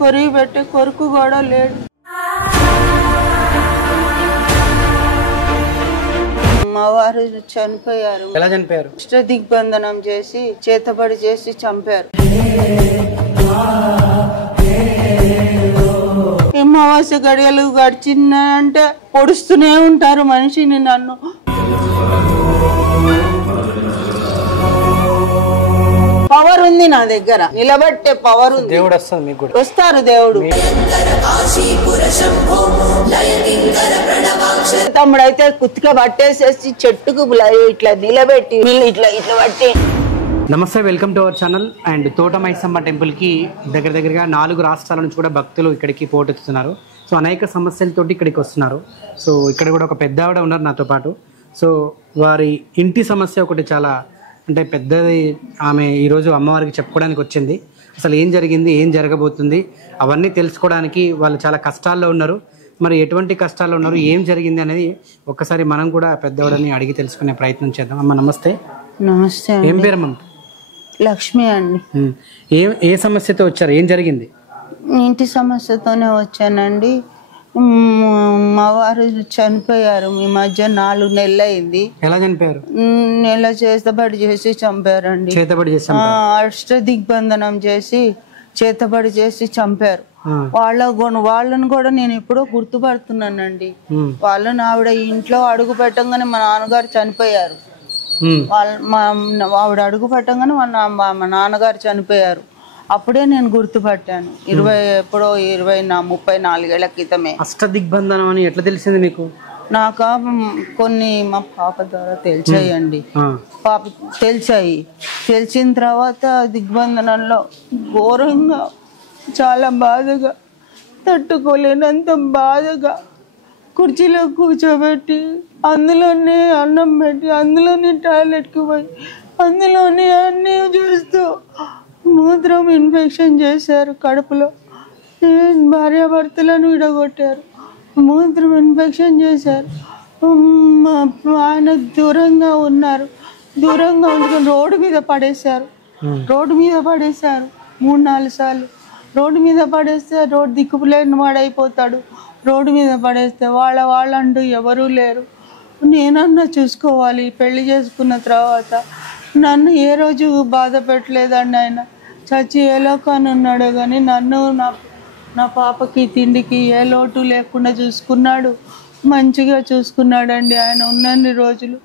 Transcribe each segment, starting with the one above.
కొరివి పెట్టే కొడుకు కూడా లేడు. మా వారు చనిపోయారు. ఎలా చనిపోయారు? ఇష్ట దిగ్బంధనం చేసి చేతబడి చేసి చంపారు. అమావాస్య గడియలు గడిచినాయంటే పొడుస్తూనే ఉంటారు మనిషిని. నన్ను పవర్ ఉంది నా దగ్గర, నిలబట్టే పవర్ ఉంది. దేవుడు వస్తుంది మీకు కూడా. వస్తారు దేవుడు. తమ్ముడు అయితే కుత్తిక పట్టేసేసి చెట్టుకు ఇట్లా నిలబెట్టి ఇట్లా ఇట్లా పట్టి. నమస్తే, welcome to our channel. And తోట మైసమ్మ టెంపుల్కి దగ్గరగా 4 రాష్ట్రాల నుంచి కూడా భక్తులు ఇక్కడికి పోటెత్తుతున్నారు. సో అనేక సమస్యలతోటి ఇక్కడికి వస్తున్నారు. సో ఇక్కడ కూడా ఒక పెద్ద ఆవిడ ఉన్నారు నాతో పాటు. సో వారి ఇంటి సమస్య ఒకటి చాలా అంటే పెద్దది. ఆమె ఈరోజు అమ్మవారికి చెప్పుకోవడానికి వచ్చింది. అసలు ఏం జరిగింది, ఏం జరగబోతుంది అవన్నీ తెలుసుకోవడానికి వాళ్ళు చాలా కష్టాల్లో ఉన్నారు. మరి ఎటువంటి కష్టాల్లో ఉన్నారు, ఏం జరిగింది అనేది ఒక్కసారి మనం కూడా పెద్దవాడని అడిగి తెలుసుకునే ప్రయత్నం చేద్దాం. అమ్మ నమస్తే. నమస్తే. ఏం పేరు అమ్మ? లక్ష్మి అండి. ఏ సమస్యతో వచ్చారు, ఏం జరిగింది? ఇంటి సమస్యతోనే వచ్చానండి. మా వారు చనిపోయారు. ఈ మధ్య 4 నెలలు అయింది. ఎలా చనిపోయారు? నెల చేతబడి చేసి చంపారండి. చేతబడి చేసి అష్ట దిగ్బంధనం చేసి చేతబడి చేసి చంపారు. వాళ్ళని కూడా నేను ఎప్పుడో గుర్తుపడుతున్నానండి. వాళ్ళని ఆవిడ ఇంట్లో అడుగు పెట్టంగానే మా నాన్నగారు చనిపోయారు. ఆవిడ అడుగు పెట్టంగానే మా నాన్నగారు చనిపోయారు. అప్పుడే నేను గుర్తుపట్టాను. 34 ఏళ్ల క్రితమే. అష్ట దిగ్బంధనం అని ఎట్లా తెలిసింది మీకు? నాకు కొన్ని మా పాప ద్వారా తెలిసాయండి. పాప తెలిసిన తర్వాత దిగ్బంధనంలో ఘోరంగా చాలా బాధగా, తట్టుకోలేనంత బాధగా కుర్చీలో కూర్చోబెట్టి అందులోనే అన్నం పెట్టి అందులోనే టాయిలెట్కి పోయి అందులోనే అన్నీ చూస్తూ మూత్రం ఇన్ఫెక్షన్ చేశారు. కడుపులో భార్యాభర్తలను విడగొట్టారు. మూత్రం ఇన్ఫెక్షన్ చేశారు. ఆయన దూరంగా ఉన్నారు. దూరంగా ఉంచుకొని రోడ్డు మీద పడేశారు. 3-4 సార్లు రోడ్డు మీద పడేస్తే రోడ్డు దిక్కులేని వాడైపోతాడు. రోడ్డు మీద పడేస్తే వాళ్ళంటూ ఎవరూ లేరు. నేనన్నా చూసుకోవాలి. పెళ్లి చేసుకున్న తర్వాత నన్ను ఏ రోజు బాధ పెట్టలేదండి. ఆయన చచ్చి ఏ లోకాన్ని ఉన్నాడో కానీ నన్ను నా పాపకి తిండికి ఏ లోటు లేకుండా చూసుకున్నాడు. మంచిగా చూసుకున్నాడండి ఆయన ఉన్నన్ని రోజులు.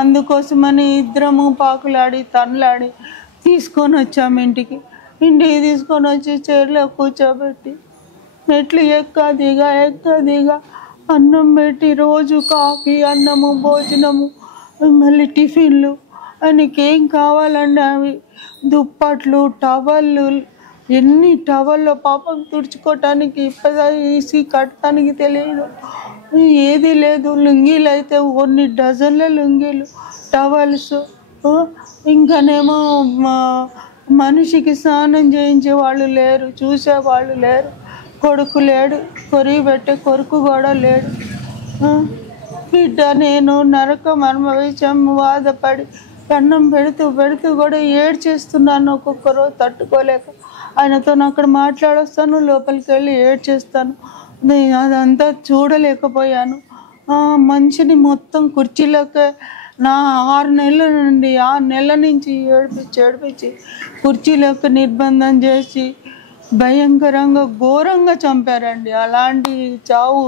అందుకోసమని ఇద్దరము పాకులాడి తనలాడి తీసుకొని వచ్చాము ఇంటికి తీసుకొని వచ్చి చైర్లో కూర్చోబెట్టి మెట్లు ఎక్క దిగా అన్నం పెట్టి రోజు కాఫీ, అన్నము, భోజనము, మళ్ళీ టిఫిన్లు. ఆయనకేం కావాలండి అవి దుప్పట్లు, టవళ్ళు, ఎన్ని టవల్లో పాపం తుడుచుకోవటానికి ఇప్పేసి కట్టడానికి తెలియదు, ఏది లేదు. లుంగీలు అయితే కొన్ని డజన్ల లుంగీలు, టవల్స్. ఇంకానేమో మనిషికి స్నానం చేయించే వాళ్ళు లేరు, చూసేవాళ్ళు లేరు. కొడుకు లేడు, కొరివి పెట్టే కొడుకు కూడా లేడు. బిడ్డ నేను నరకం అనుభవించాం. బాధపడి అన్నం పెడుతూ కూడా ఏడ్చేస్తున్నాను. ఒక్కొక్క రోజు తట్టుకోలేక ఆయనతో అక్కడ మాట్లాడొస్తాను, లోపలికి వెళ్ళి ఏడ్చేస్తాను. అదంతా చూడలేకపోయాను. మనిషిని మొత్తం కుర్చీలోకి 6 నెలల నుండి 6 నెలల నుంచి ఏడిపించి కుర్చీలోకి నిర్బంధం చేసి భయంకరంగా ఘోరంగా చంపారండి. అలాంటి చావు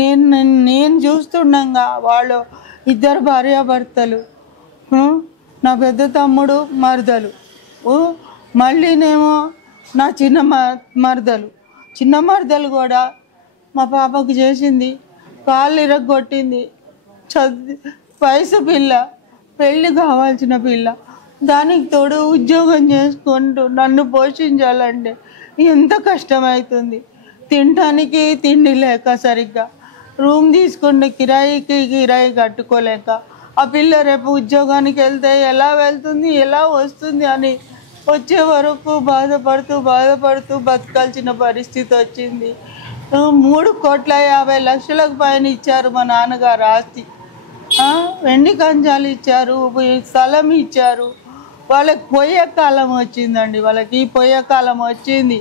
నేను చూస్తుండగా వాళ్ళు 2 భార్యాభర్తలు, నా పెద్ద తమ్ముడు మరదలు, మళ్ళీనేమో నా చిన్న మరదలు కూడా మా పాపకు చేసింది. కాళ్ళు ఇరగొట్టింది. వయసు పిల్ల, పెళ్ళి కావాల్సిన పిల్ల. దానికి తోడు ఉద్యోగం చేసుకుంటూ నన్ను పోషించాలంటే ఎంత కష్టమవుతుంది. తినడానికి తిండి లేక, సరిగ్గా రూమ్ తీసుకుంటే కిరాయి కట్టుకోలేక, ఆ పిల్ల రేపు ఉద్యోగానికి వెళ్తే ఎలా వెళ్తుంది, ఎలా వస్తుంది అని వచ్చే వరకు బాధపడుతూ బతకాల్సిన పరిస్థితి వచ్చింది. 3,50,00,000 పైన ఇచ్చారు మా నాన్నగారు ఆస్తి. వెండి కంచాలు ఇచ్చారు, స్థలం ఇచ్చారు. వాళ్ళకి పోయే కాలం వచ్చిందండి. వాళ్ళకి పోయే కాలం వచ్చింది.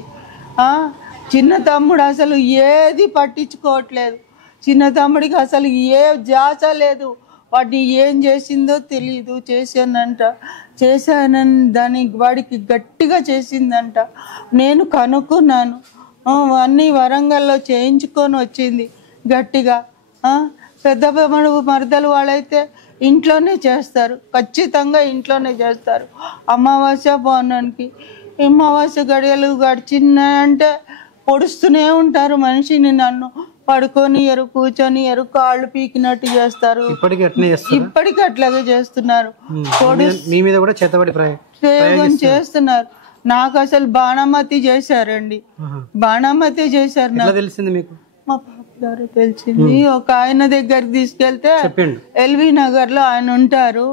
చిన్న తమ్ముడు అసలు ఏది పట్టించుకోవట్లేదు. చిన్న తమ్ముడికి అసలు ఏ జాస లేదు. వాడిని ఏం చేసిందో తెలియదు. చేశానని వాడికి గట్టిగా చేసిందంట. నేను కనుక్కున్నాను. అన్నీ వరంగల్లో చేయించుకొని వచ్చింది గట్టిగా. పెద్ద మరదలు వాళ్ళైతే ఇంట్లోనే చేస్తారు, ఖచ్చితంగా ఇంట్లోనే చేస్తారు. అమావాస్య పౌర్ణమికి అమావాస్య గడియలు గడిచినాయంటే పొడుస్తూనే ఉంటారు మనిషిని. నన్ను పడుకొని కూర్చొని కాళ్ళు పీకినట్టు చేస్తారు. ఇప్పటికీ అట్లాగే చేస్తున్నారు. ప్రయోగం చేస్తున్నారు. నాకు అసలు బాణమతి చేశారండి. బాణమతి చేశారు. నాకు తెలిసింది మీకు? మా పాప ద్వారా తెలిసింది. ఒక ఆయన దగ్గరికి తీసుకెళ్తే ఎల్బీ నగర్ లో ఆయన ఉంటారు.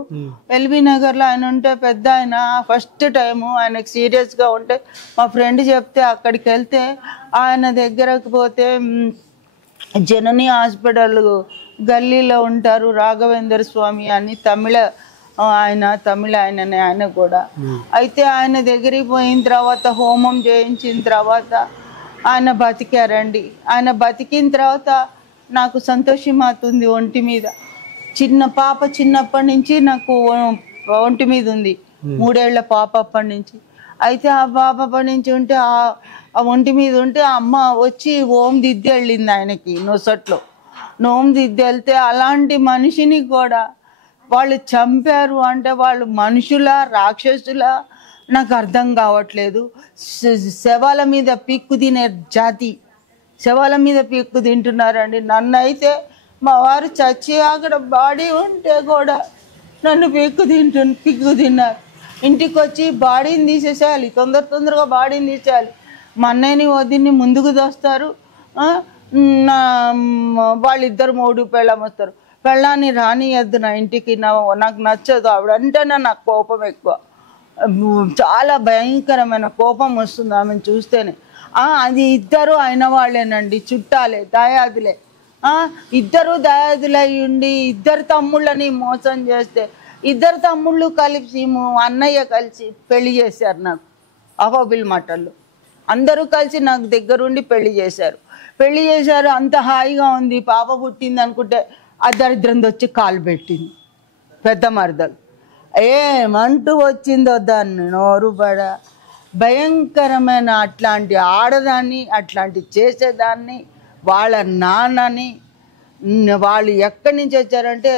ఎల్బీ నగర్ లో ఆయన ఉంటే పెద్ద ఆయన. ఫస్ట్ టైము ఆయనకు సీరియస్ గా ఉంటే మా ఫ్రెండ్ చెప్తే అక్కడికి వెళ్తే ఆయన దగ్గరకు పోతే జనని హాస్పిటల్ గల్లీలో ఉంటారు. రాఘవేంద్ర స్వామి అని తమిళ ఆయననే ఆయన కూడా. అయితే ఆయన దగ్గరికి పోయిన తర్వాత హోమం చేయించిన తర్వాత ఆయన బతికారండి. ఆయన బతికిన తర్వాత నాకు సంతోషం అవుతుంది. ఒంటి మీద చిన్న పాప చిన్నప్పటి నుంచి నాకు ఒంటి మీద ఉంది. 3 ఏళ్ల పాప అప్పటి నుంచి. అయితే ఆ పాప అప్పటి నుంచి ఉంటే ఆ ఒంటి మీద ఉంటే ఆ అమ్మ వచ్చి ఓం దిద్ది వెళ్ళింది ఆయనకి నొసట్లో. నోము దిద్ది వెళ్తే అలాంటి మనిషిని కూడా వాళ్ళు చంపారు. అంటే వాళ్ళు మనుషులా రాక్షసులా నాకు అర్థం కావట్లేదు. శవాల మీద పిక్కు తినే జాతి, శవాల మీద పిక్కు తింటున్నారండి. నన్ను అయితే మా వారు చచ్చి అక్కడ బాడీ ఉంటే కూడా నన్ను పిక్కు తిన్నారు. ఇంటికి వచ్చి బాడీని తీసేసేయాలి, తొందరగా బాడీని తీసేయాలి. మా అన్నయ్యని వదిన్ని ముందుకు దోస్తారు. వాళ్ళిద్దరు 3 పెళ్ళం వస్తారు. పెళ్ళాన్ని రానియద్దు నా ఇంటికి, నాకు నచ్చదు ఆవిడ అంటేనే నాకు కోపం ఎక్కువ. చాలా భయంకరమైన కోపం వస్తుంది ఆమెను చూస్తేనే. అది ఇద్దరు అయిన వాళ్ళేనండి, చుట్టాలే, దాయాదులే. ఇద్దరు దాయాదులై ఉండి 2 తమ్ముళ్ళని మోసం చేస్తే 2 తమ్ముళ్ళు కలిసి అన్నయ్య కలిసి పెళ్లి చేశారు నాకు. అహోబిల్ మాటల్లో అందరూ కలిసి నాకు దగ్గరుండి పెళ్లి చేశారు. అంత హాయిగా ఉంది. పాప పుట్టింది అనుకుంటే ఆ దరిద్రంది వచ్చి కాలు పెట్టింది పెద్ద మరదలు. ఏమంటూ వచ్చిందో దాన్ని నోరుబడ. భయంకరమైన అట్లాంటి ఆడదాన్ని, అట్లాంటి చేసేదాన్ని, వాళ్ళ నాన్నని. వాళ్ళు ఎక్కడి నుంచి వచ్చారంటే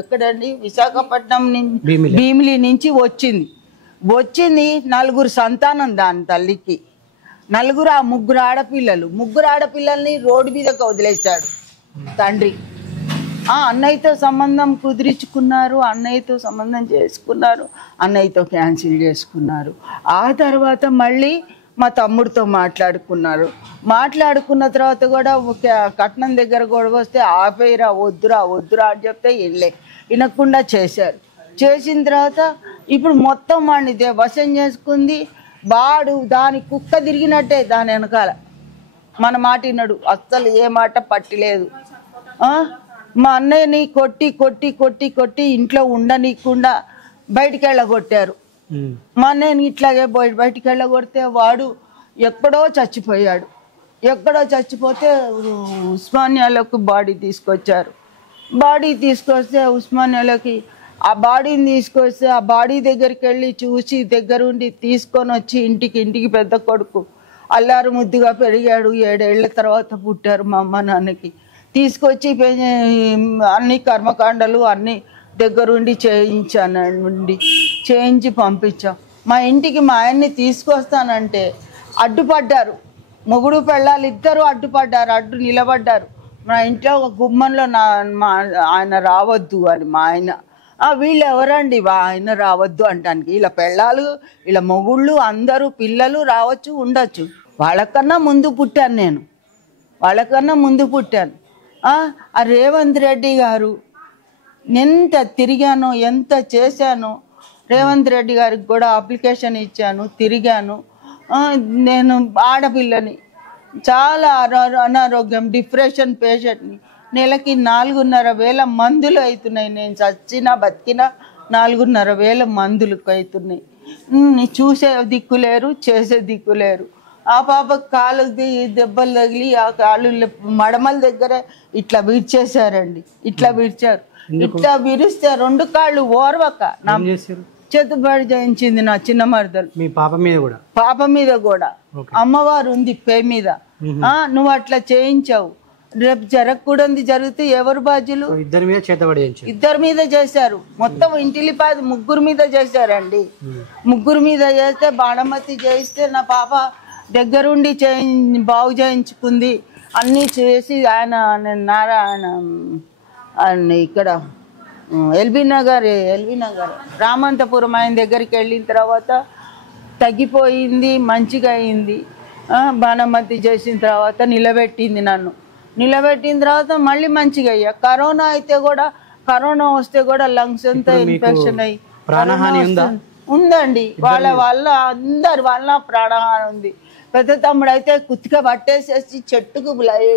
ఎక్కడండి, విశాఖపట్నం నుంచి, భీమిలి నుంచి వచ్చింది. 4 సంతానం దాని తల్లికి. 3 ఆడపిల్లలు. 3 ఆడపిల్లల్ని రోడ్డు మీదకి వదిలేశాడు తండ్రి. అన్నయ్యతో సంబంధం కుదిరించుకున్నారు, అన్నయ్యతో సంబంధం చేసుకున్నారు, అన్నయ్యతో క్యాన్సిల్ చేసుకున్నారు. ఆ తర్వాత మళ్ళీ మా తమ్ముడితో మాట్లాడుకున్న తర్వాత కూడా కట్నం దగ్గర గొడవ వస్తే ఆపేరా, వద్దురా అని చెప్తే వినకుండా చేశారు. చేసిన తర్వాత ఇప్పుడు మొత్తం వాడిని వశం చేసుకుంది. వాడు దాని కుక్క తిరిగినట్టే దాని వెనకాల. మన మాట విన్నాడు, అస్సలు ఏ మాట పట్టిలేదు. మా అన్నయ్యని కొట్టి ఇంట్లో ఉండనీయకుండా బయటికి వెళ్ళగొట్టారు. మా అన్నయ్యని ఇట్లాగే బయటికి వెళ్ళగొడితే వాడు ఎక్కడో చచ్చిపోతే ఉస్మానియాలోకి బాడీ తీసుకొచ్చారు. తీసుకొస్తే ఉస్మానియాలోకి ఆ బాడీని తీసుకొస్తే ఆ బాడీ దగ్గరికి వెళ్ళి చూసి దగ్గరుండి తీసుకొని వచ్చి ఇంటికి పెద్ద కొడుకు అల్లారు ముద్దుగా పెరిగాడు. 7 ఏళ్ల తర్వాత పుట్టారు మా అమ్మ నాన్నకి. తీసుకొచ్చి అన్ని కర్మకాండలు అన్నీ దగ్గరుండి చేయించి పంపించాం. మా ఇంటికి మా ఆయన్ని తీసుకొస్తానంటే అడ్డుపడ్డారు. మొగుడు పెళ్ళాలు ఇద్దరు అడ్డు నిలబడ్డారు. మా ఇంట్లో ఒక గుమ్మంలో ఆయన రావద్దు అని మా ఆయన. వీళ్ళు ఎవరండి ఆయన రావద్దు అంటానికి? ఇలా పెళ్ళాలు, ఇలా మొగుళ్ళు అందరూ పిల్లలు రావచ్చు, ఉండొచ్చు. వాళ్ళకన్నా ముందు పుట్టాను. ఆ రేవంత్ రెడ్డి గారు ఎంత తిరిగాను, ఎంత చేశాను. రేవంత్ రెడ్డి గారికి కూడా అప్లికేషన్ ఇచ్చాను, తిరిగాను. నేను ఆడపిల్లని, చాలా అనారోగ్యం, డిప్రెషన్ పేషెంట్ని. నెలకి 4,500 మందులు అవుతున్నాయి. నేను చచ్చినా బతికినా 4,500 మందులకు అవుతున్నాయి. చూసే దిక్కులేరు, చేసే దిక్కులేరు. ఆ పాపకు కాళ్ళకి దెబ్బలు తగిలి ఆ కాళ్ళు మడమల దగ్గర ఇట్లా విరిచేశారండి. ఇట్లా విరిచారు. ఇట్లా విరిస్తే 2 కాళ్ళు ఓర్వక నా చేతుబడి చేయించింది నా చిన్న మరదలు. మీ పాప మీద కూడా అమ్మవారు ఉంది పే మీద. నువ్వు అట్లా చేయించావు, రేపు జరగకూడదు జరిగితే ఎవరు బాధ్యులు? ఇద్దరి మీద చేశారు. మొత్తం ఇంటిలిపాది 3 మీద చేశారండి. 3 మీద చేస్తే బాణమతి చేయిస్తే నా పాప దగ్గరుండి బాగు చేయించుకుంది. అన్నీ చేసి ఆయన నారాయణ ఇక్కడ ఎల్బీ నగర్ రామంతపురం ఆయన దగ్గరికి వెళ్ళిన తర్వాత తగ్గిపోయింది, మంచిగా అయింది. బాణమతి చేసిన తర్వాత నిలబెట్టింది నన్ను. నిలబెట్టిన తర్వాత మళ్ళీ మంచిగా అయ్యా. కరోనా వస్తే కూడా లంగ్స్ అంతా ఇన్ఫెక్షన్ అయ్యి ఉందండి. అందరి వల్ల ప్రాణహాని ఉంది. పెద్ద తమ్ముడు అయితే కుత్తిక పట్టేసేసి చెట్టుకు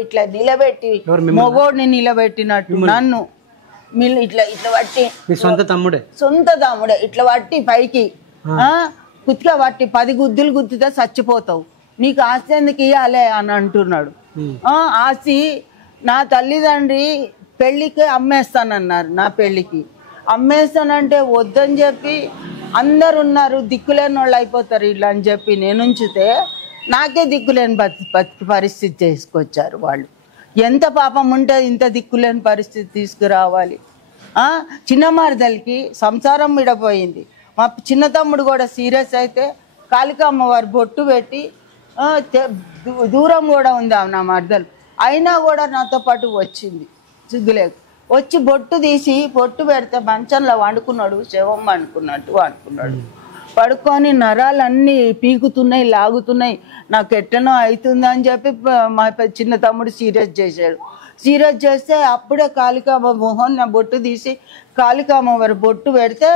ఇట్లా నిలబెట్టి మొగోడిని నిలబెట్టినట్టు నన్ను ఇట్లా పట్టి సొంత తమ్ముడే ఇట్లా పట్టి పైకి కుత్తిక పట్టి 10 గుద్దులు గుద్దితే చచ్చిపోతావు, నీకు ఆస్తి ఎందుకు ఇవ్వాలి అని అంటున్నాడు. ఆస్తి నా తల్లిదండ్రి పెళ్లికి అమ్మేస్తానన్నారు. నా పెళ్లికి అమ్మేస్తానంటే వద్దని చెప్పి అందరు ఉన్నారు, దిక్కులేని వాళ్ళు అయిపోతారు ఇట్లా అని చెప్పి నేను ఉంచితే నాకే దిక్కులేని పరిస్థితి తీసుకొచ్చారు వాళ్ళు. ఎంత పాపం ఉంటే ఇంత దిక్కులేని పరిస్థితి తీసుకురావాలి? చిన్న మరదలకి సంసారం విడపోయింది. మా చిన్న తమ్ముడు కూడా సీరియస్ అయితే కాళికా అమ్మవారు బొట్టు పెట్టి దూరం కూడా ఉంది నా మరదలు, అయినా కూడా నాతో పాటు వచ్చింది. సిగ్గులేక వచ్చి బొట్టు తీసి బొట్టు పెడితే మంచంలో వండుకున్నాడు, శవం వండుకున్నట్టు వండుకున్నాడు. పడుకొని నరాలన్నీ పీకుతున్నాయి, లాగుతున్నాయి. నాకు ఎట్లనో అవుతుంది అని చెప్పి మా చిన్న తమ్ముడు సీరియస్ చేశాడు. సీరియస్ చేస్తే అప్పుడే కాళికామ్మ మొహం నా బొట్టు తీసి కాళికామ్మ వారి బొట్టు పెడితే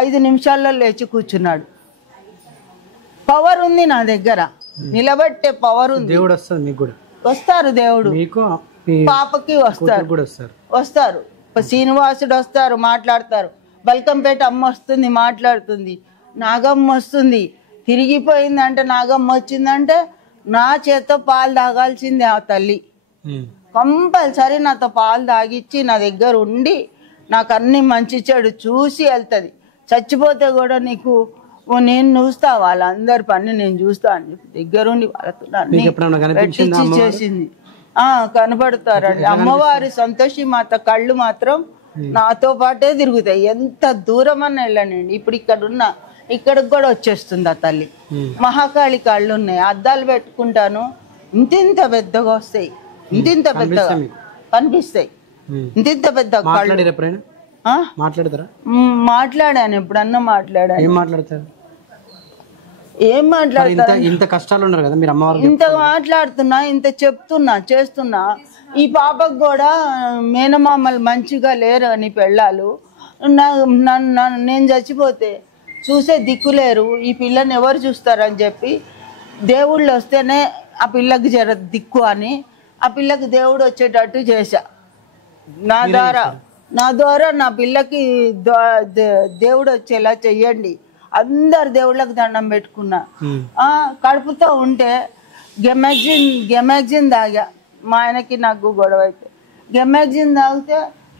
5 నిమిషాల్లో లేచి కూర్చున్నాడు. పవర్ ఉంది నా దగ్గర, నిలబట్టే పవర్ ఉంది. దేవుడు వస్తారు, దేవుడు పాపకి వస్తారు. శ్రీనివాసుడు వస్తారు, మాట్లాడతారు. బల్కంపేట అమ్మ వస్తుంది, మాట్లాడుతుంది. నాగమ్మ వస్తుంది, తిరిగిపోయిందంటే నాగమ్మ వచ్చిందంటే నా చేత్తో పాలు తాగాల్సిందే ఆ తల్లి. కంపల్సరీ నాతో పాలు తాగిచ్చి నా దగ్గర ఉండి నాకు అన్ని మంచి చెడు చూసి వెళ్తుంది. చచ్చిపోతే కూడా నీకు నేను చూస్తా, వాళ్ళందరి పని నేను చూస్తా అని చెప్పి దగ్గరుండి వాళ్ళతో చేసింది. కనపడతారండి అమ్మవారి సంతోషి మాత కళ్ళు మాత్రం నాతో పాటే తిరుగుతాయి. ఎంత దూరం అన్న వెళ్ళనండి. ఇప్పుడు ఇక్కడికి కూడా వచ్చేస్తుంది ఆ తల్లి. మహాకాళి కళ్ళు ఉన్నాయి, అద్దాలు పెట్టుకుంటాను, ఇంత పెద్దగా వస్తాయి, ఇంత పెద్దగా కనిపిస్తాయి, ఇంత పెద్ద కళ్ళు. మాట్లాడాను, ఎప్పుడన్నా మాట్లాడాను. ఏం మాట్లాడతారు? ఇంత కష్టాలు ఉన్నారు కదా మీరు, అమ్మవారు ఇంత మాట్లాడుతున్నా, ఇంత చెప్తున్నా, చేస్తున్నా. ఈ పాపకు కూడా మేనమామలు మంచిగా లేరు అని పెళ్ళాలు. నేను చచ్చిపోతే చూసే దిక్కులేరు, ఈ పిల్లని ఎవరు చూస్తారని చెప్పి దేవుళ్ళు వస్తేనే ఆ పిల్లకి జర దిక్కు అని ఆ పిల్లకి దేవుడు వచ్చేటట్టు చేశా. నా ద్వారా నా పిల్లకి దేవుడు వచ్చేలా చెయ్యండి. అందరు దేవుళ్ళకి దండం పెట్టుకున్నా. కడుపుతో ఉంటే గెమాక్సిన్ తాగా. మా ఆయనకి నాకు గొడవ అయితే గెమాక్సిన్ తాగితే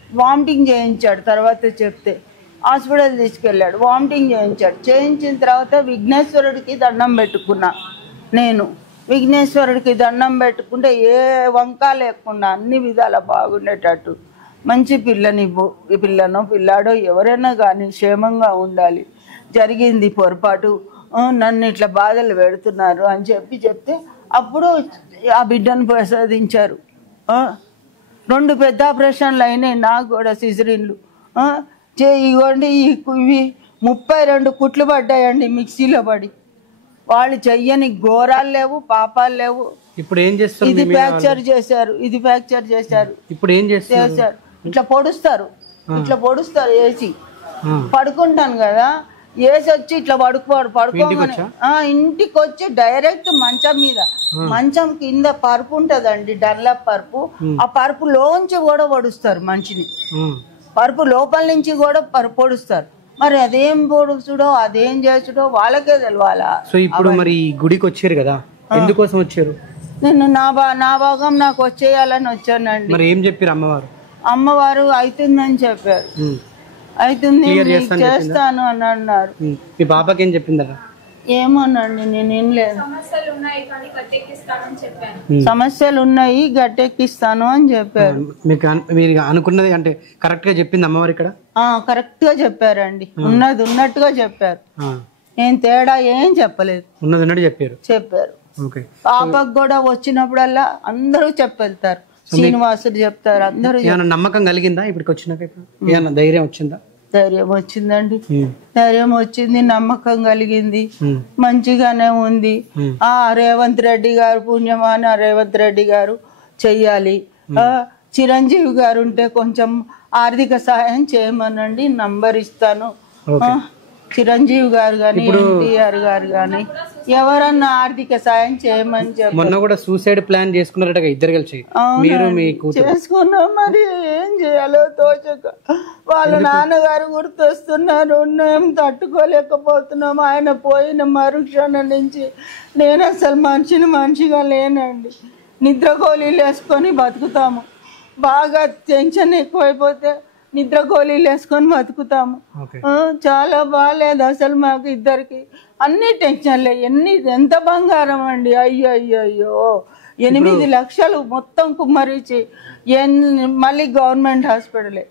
వామిటింగ్ చేయించాడు. తర్వాత చెప్తే హాస్పిటల్ తీసుకెళ్ళాడు, వామిటింగ్ చేయించాడు. చేయించిన తర్వాత విఘ్నేశ్వరుడికి దండం పెట్టుకున్నా. నేను విఘ్నేశ్వరుడికి దండం పెట్టుకుంటే ఏ వంక లేకుండా అన్ని విధాల బాగుండేటట్టు మంచి పిల్లనో పిల్లాడో ఎవరైనా కానీ క్షేమంగా ఉండాలి. జరిగింది పొరపాటు, నన్ను ఇట్లా బాధలు పెడుతున్నారు అని చెప్తే అప్పుడు ఆ బిడ్డను ప్రసాదించారు. 2 పెద్ద ఆపరేషన్లు అయినాయి నాకు కూడా, సిజరీన్లు. ఇవ్వండి ఇవి 32 కుట్లు పడ్డాయండి మిక్సీలో పడి. వాళ్ళు చెయ్యని ఘోరాలు లేవు, పాపాలు లేవు. ఇప్పుడు ఏం చేస్తారు? ఇది ఫ్రాక్చర్ చేశారు. ఇప్పుడు ఏం చేస్తారు? ఇట్లా పొడుస్తారు వేసి. పడుకుంటాను కదా, వేసి వచ్చి ఇట్లా పడుకోమని ఇంటికి వచ్చి డైరెక్ట్ మంచం కింద పరుపు ఉంటదండి, డన్లప్ పరుపు. ఆ పరుపు లోంచి కూడా పొడుస్తారు మనిషిని, పరుపు లోపల నుంచి కూడా పొడుస్తారు. మరి అదేం పొడుచుడో అదేం చేసుడో వాళ్ళకే తెలవాలా. సో ఇప్పుడు మరి గుడికి వచ్చారు కదా, ఎందుకోసం వచ్చారు? నేను నా భాగం నాకు వచ్చేయాలని వచ్చానండి. మరి ఏం చెప్పారు అమ్మవారు? అమ్మవారు అవుతుందని చెప్పారు. అవుతుంది చేస్తాను అని అన్నారు. మీ పాపకి ఏం చెప్పిందట? ఏమోనండి నేనేం లేదు. సమస్యలు ఉన్నాయి గట్టెక్కిస్తాను అని చెప్పారు. మీరు అనుకున్నది అంటే కరెక్ట్ గా చెప్పింది అమ్మవారు ఇక్కడ? కరెక్ట్ గా చెప్పారండి. ఉన్నది ఉన్నట్టుగా చెప్పారు. ఏం తేడా ఏం చెప్పలేదు. ఉన్నది ఉన్నట్టు చెప్పారు. పాపకు కూడా వచ్చినప్పుడల్లా అందరూ చెప్పెళ్తారు. శ్రీనివాసుడు చెప్తారు అందరూ. నమ్మకం కలిగిందా ఇప్పటికి వచ్చినాక? ఏమన్నా ధైర్యం వచ్చిందా? ధైర్యం వచ్చిందండి. ధైర్యం వచ్చింది, నమ్మకం కలిగింది, మంచిగానే ఉంది. రేవంత్ రెడ్డి గారు పుణ్యమాన రేవంత్ రెడ్డి గారు చెయ్యాలి. చిరంజీవి గారు ఉంటే కొంచెం ఆర్థిక సహాయం చేయమనండి, నంబర్ ఇస్తాను. చిరంజీవి గారు గాని ఎన్టీఆర్ గారు గాని ఎవరన్నా ఆర్థిక సాయం చేయమని చెప్పి. మొన్న కూడా సూసైడ్ ప్లాన్ చేసుకున్నారట ఇద్దరు కలిసి. మీరు మీ కూతురు చేసుకున్నాం. మరి ఏం చేయాలో తోచక వాళ్ళ నాన్నగారు గుర్తొస్తున్నారు. మేము తట్టుకోలేకపోతున్నాం. ఆయన పోయిన మరుక్షణం నుంచి నేను అసలు మనిషిగా లేనండి. నిద్ర గోళీలు వేసుకొని బతుకుతాము. బాగా టెన్షన్ ఎక్కువైపోతే నిద్ర గోళీలు వేసుకొని బతుకుతాము. చాలా బాగాలేదు అసలు మాకు ఇద్దరికి. అన్ని టెన్షన్లే. ఎంత బంగారం అండి. అయ్యో 8 లక్షలు మొత్తం కుమ్మరించి మళ్ళీ గవర్నమెంట్ హాస్పిటలే.